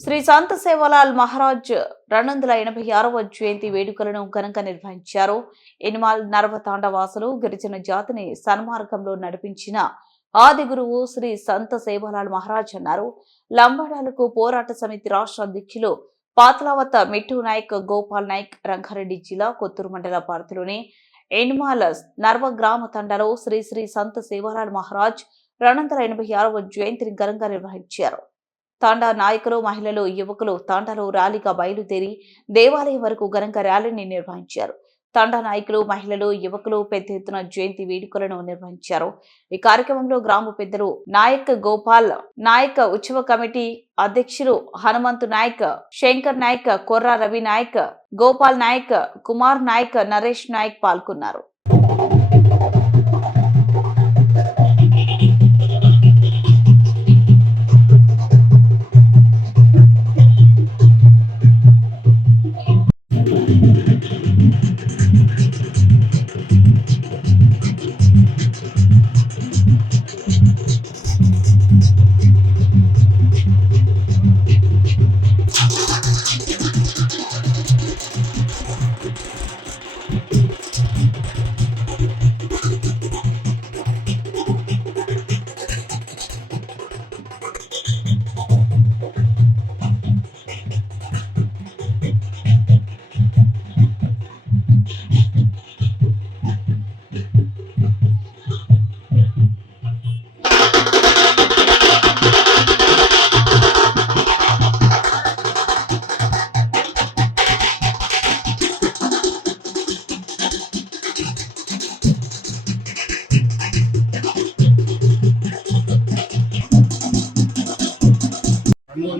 శ్రీ సంత సేవలాల్ మహారాజ్ రెండు వందల ఎనభై ఆరవ జయంతి వేడుకలను ఘనంగా నిర్వహించారు. ఎనిమాల్ నర్వతాండవాసులు గిరిజన జాతిని సన్మార్గంలో నడిపించిన ఆది గురువు శ్రీ సంత సేవలాల్ మహారాజ్ అన్నారు. లంబాడాలకు పోరాట సమితి రాష్ట్ర అధ్యక్షులు పాతలావత మిట్టు నాయక్ గోపాల్ నాయక్ రంగారెడ్డి జిల్లా కొత్తూరు మండల పరిధిలోని ఎనిమాల నర్వ గ్రామ తండలో శ్రీ శ్రీ సంత సేవలాల్ మహారాజ్ రెండు వందల ఎనభై ఆరవ జయంతిని ఘనంగా నిర్వహించారు. తాండా నాయకులు మహిళలు యువకులు తాండాలో ర్యాలీగా బయలుదేరి దేవాలయం వరకు ఘనంగా ర్యాలీని నిర్వహించారు. తాండా నాయకులు మహిళలు యువకులు పెద్ద ఎత్తున జయంతి వేడుకలను నిర్వహించారు. ఈ కార్యక్రమంలో గ్రామ పెద్దలు నాయక్ గోపాల్ నాయక్ ఉత్సవ కమిటీ అధ్యక్షులు హనుమంతు నాయక్ శంకర్ నాయక్ కొర్ర రవి నాయక్ గోపాల్ నాయక్ కుమార్ నాయక్ నరేష్ నాయక్ పాల్గొన్నారు.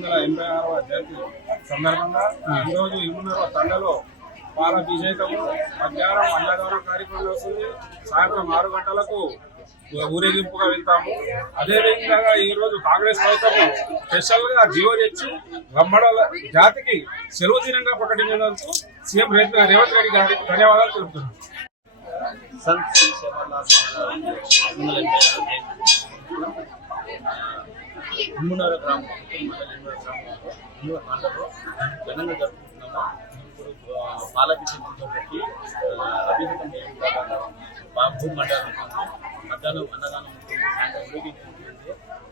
వందల ఎనభై ఆరవ జయంతి సందర్భంగా ఈరోజు ఇమున్నర తండలో పాలాభిషేకము మధ్యాహ్నం అన్నదానం కార్యక్రమం వస్తుంది సాయంత్రం ఆరు గంటలకు ఊరేగింపుగా వెళ్తాము. అదేవిధంగా ఈరోజు కాంగ్రెస్ ప్రభుత్వము స్పెషల్గా జీవో తెచ్చి గమ్మడల జాతికి సెలవు దినంగా ప్రకటించినందుకు సీఎం రేవంత్ రెడ్డి గారికి ధన్యవాదాలు తెలుపుతున్నాను సంత్ శ్రీ ఇమ్మునార గ్రామం మండల గ్రామంలో ఘనంగా జరుపుకుంటున్నాము. ఇప్పుడు పాలాభిషేకంతో పెట్టి అభిషేకం మా భూ మండలం మధ్యాహ్నం అన్నదానం ఉంటుంది, సాయంత్రం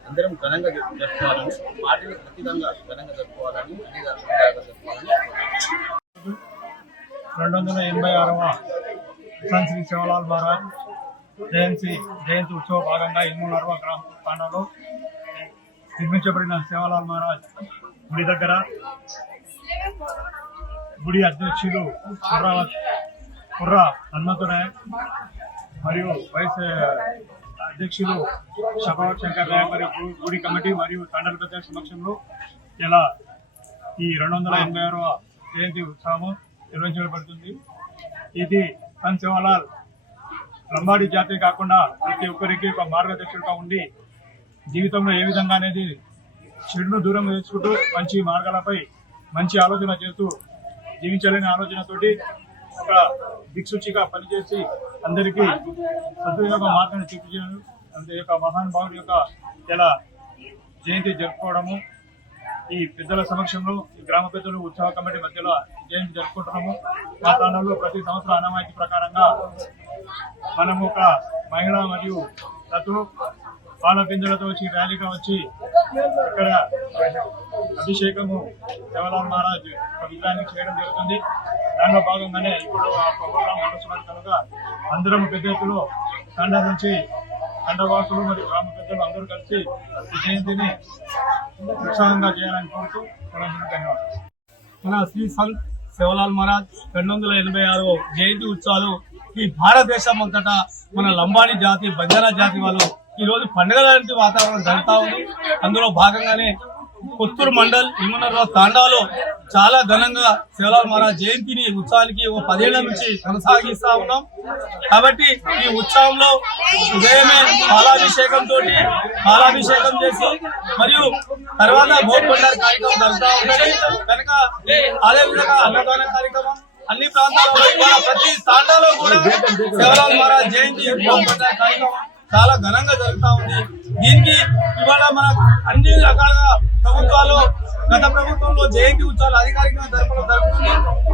అందరం ఘనంగా జరుపుకోవాలని పార్టీలు ఖచ్చితంగా ఘనంగా జరుపుకోవాలని అన్ని జరుపుకోవాలని రెండు వందల ఎనభై ఆరవ కిసాన్ శ్రీ శివలాల్ ద్వారా జయంతి జయంతి ఉత్సవ భాగంగా ఇల్మునర్వ గ్రామ తాండాలో నిర్మించబడిన సేవలాల్ మహారాజ్ గుడి దగ్గర గుడి అధ్యక్షులు కుర్ర కుర్ర హనుమంతు మరియు వైస్ అధ్యక్షులు శభావత్ శంకర్ నాయక్ మరియు గుడి కమిటీ మరియు తండ్రి పెద్ద సమక్షంలో ఇలా ఈ రెండు వందల ఎనభై ఆరవ జయంతి ఉత్సవం నిర్వహించబడుతుంది. ఇది సన్ శివలాల్ లంబాడి జాతి కాకుండా ప్రతి ఒక్కరికి ఒక మార్గదర్శకుడుగా ఉండి జీవితంలో ఏ విధంగా అనేది చెడును దూరం చేసుకుంటూ మంచి మార్గాలపై మంచి ఆలోచన చేస్తూ జీవించాలనే ఆలోచనతోటి ఒక దిక్సూచిగా పనిచేసి అందరికీ సద్వినియోగ మార్గాన్ని చూపించాను అంతే యొక్క మహానుభావుడి యొక్క ఇలా జయంతి జరుపుకోవడము ఈ పెద్దల సమక్షంలో ఈ గ్రామ పెద్దలు ఉత్సవ కమిటీ మధ్యలో జయంతి జరుపుకుంటున్నాము. మా తాండంలో ప్రతి సంవత్సరం అనామాయితీ ప్రకారంగా మనము ఒక మహిళ మరియు తత్తు బాలపిందులతో వచ్చి ర్యాలీగా వచ్చి ఇక్కడ అభిషేకము జవహర్లాల్ మహారాజ్ ఒక విగ్రహానికి చేయడం జరుగుతుంది. దానిలో భాగంగానే ఇప్పుడు ఆ ప్రోగ్రాం నడుస్తున్నది కనుక అందరం పెద్ద ఎత్తులో తండ నుంచి తండవాసులు మరియు గ్రామ పెద్దలు అందరూ కలిసి ఈ జయంతిని ఉత్సాహంగా చేయాలని కోరుతూ ధన్యవాదాలు. మన శ్రీ సంత్ శివలాల్ మహారాజ్ రెండు వందల ఎనభై ఆరు జయంతి ఉత్సవాలు ఈ భారతదేశం అంతటా మన లంబాడి జాతి బంజారా జాతి వాళ్ళు ఈ రోజు పండుగ లాంటి వాతావరణం జరుగుతా ఉంది. అందులో భాగంగానే కొత్తూరు మండల్ ఇమ్మనర్రావు తాండాలో చాలా ఘనంగా శివలాల్ మహారాజ్ జయంతిని ఉత్సవానికి ఓ పదేళ్ళ నుంచి కొనసాగిస్తా ఉన్నాం. కాబట్టి ఈ ఉత్సవంలో ఉదయమే పాలాభిషేకం తోటి పాలాభిషేకం చేసి మరియు తర్వాత గోల్కొండ కార్యక్రమం జరుగుతూ ఉంటుంది కనుక అదే విధంగా అన్నదాన కార్యక్రమం అన్ని ప్రాంతాల్లో ప్రతి తాండాలో కూడా శివలాల్ మహారాజ్ జయంతి గోల్కొండ కార్యక్రమం చాలా ఘనంగా జరుగుతా ఉంది. దీనికి ఇవాళ మన అన్ని రకాలుగా ప్రభుత్వాలు గత ప్రభుత్వంలో జయంతి ఉత్సవాలు అధికారికంగా జరపడం జరుగుతుంది.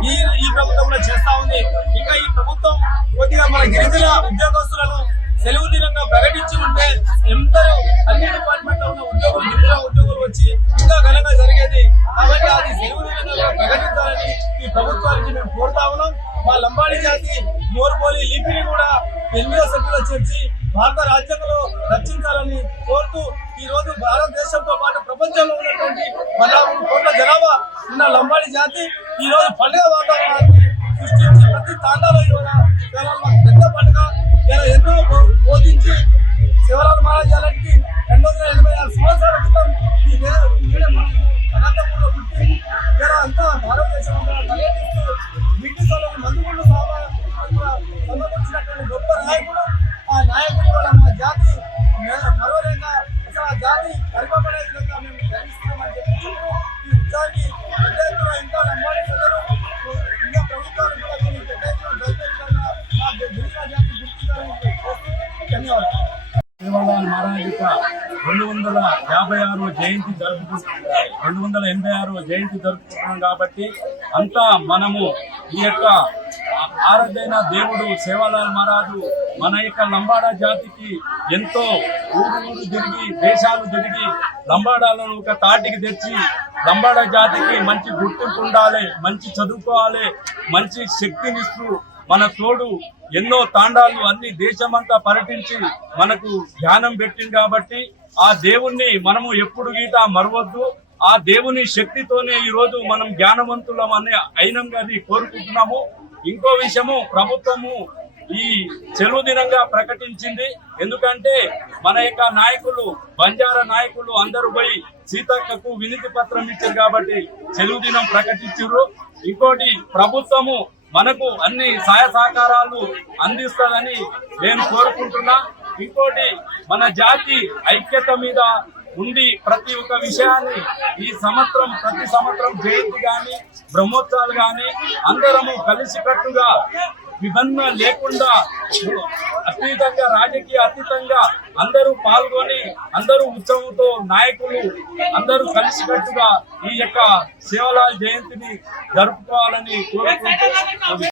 ఈ ఈ ప్రభుత్వంలో చేస్తా ఉంది. ఇంకా ఈ ప్రభుత్వం కొద్దిగా మన గిరిజన ఉద్యోగస్తులను సెలవు దినంగా ప్రకటించి ఉంటే ఎందరో అన్ని డిపార్ట్మెంట్లో ఉన్న ఉద్యోగులు గిరిజన ఉద్యోగులు వచ్చి ఇంకా ఘనంగా జరిగేది. కాబట్టి అది సెలవు దినంగా ప్రకటించాలని ఈ ప్రభుత్వానికి మేము కోరుతా ఉన్నాం. మా లంబాడి జాతి మోర్పోలి లిపిని కూడా ఎనిమిదో సభ్యులు చేర్చి భారత రాజ్యాంగంలో రక్షించాలని కోరుతూ ఈ రోజు భారతదేశంతో పాటు ప్రపంచంలో ఉన్నటువంటి పదహారు కోట్ల జనాభా ఉన్న లంబాడి జాతి ఈ రోజు పండుగ వాతావరణాన్ని సృష్టించి ప్రతి తాండాలో ఇవాళ పెద్ద పండుగ. ఇలా ఎన్నో శివలాల్ మహారాజ్ యొక్క రెండు వందల యాభై ఆరో జయంతి జరుపుకుంటున్నాం రెండు వందల ఎనభై ఆరో జయంతి జరుపుకుంటున్నాం కాబట్టి అంతా మనము ఈ యొక్క ఆ- ఆరాధైన దేవుడు సేవాలాల్ మహారాజు మన యొక్క లంబాడా జాతికి ఎంతో ఊరు ఊరు తిరిగి దేశాలు తిరిగి లంబాడాలను ఒక తాటికి తెచ్చి లంబాడా జాతికి మంచి గుర్తింపు ఉండాలి మంచి చదువుకోవాలి మంచి శక్తినిస్తూ మన తోడు ఎన్నో తాండాలు అన్ని దేశమంతా పర్యటించి మనకు ధ్యానం పెట్టింది కాబట్టి ఆ దేవుణ్ణి మనము ఎప్పుడు గీత మరవద్దు. ఆ దేవుని శక్తితోనే ఈ రోజు మనం జ్ఞానవంతులం అనే అయినం అది కోరుకుంటున్నాము. ఇంకో విషయము ప్రభుత్వము ఈ చెరువు దినంగా ప్రకటించింది. ఎందుకంటే మన యొక్క నాయకులు బంజారా నాయకులు అందరూ పోయి సీతక్కకు వినతి పత్రం ఇచ్చారు కాబట్టి చెరువు దినం ప్రకటించారు. ఇంకోటి ప్రభుత్వము మనకు అన్ని సహాయ సహకారాలు అందిస్తారని నేను కోరుకుంటున్నా. ఇంకోటి మన జాతి ఐక్యత మీద ఉండి ప్రతి ఒక్క విషయాన్ని ఈ సంవత్సరం ప్రతి సంవత్సరం జయంతి గాని బ్రహ్మోత్సవాలు గాని అందరము కలిసికట్టుగా విభిన్న లేకుండా అతీతంగా రాజకీయ అతీతంగా అందరూ పాల్గొని అందరూ ఉత్సవంతో నాయకులు అందరూ కలిసికట్టుగా ఈ యొక్క శివలాల్ జయంతిని జరుపుకోవాలని కోరుకుంటూ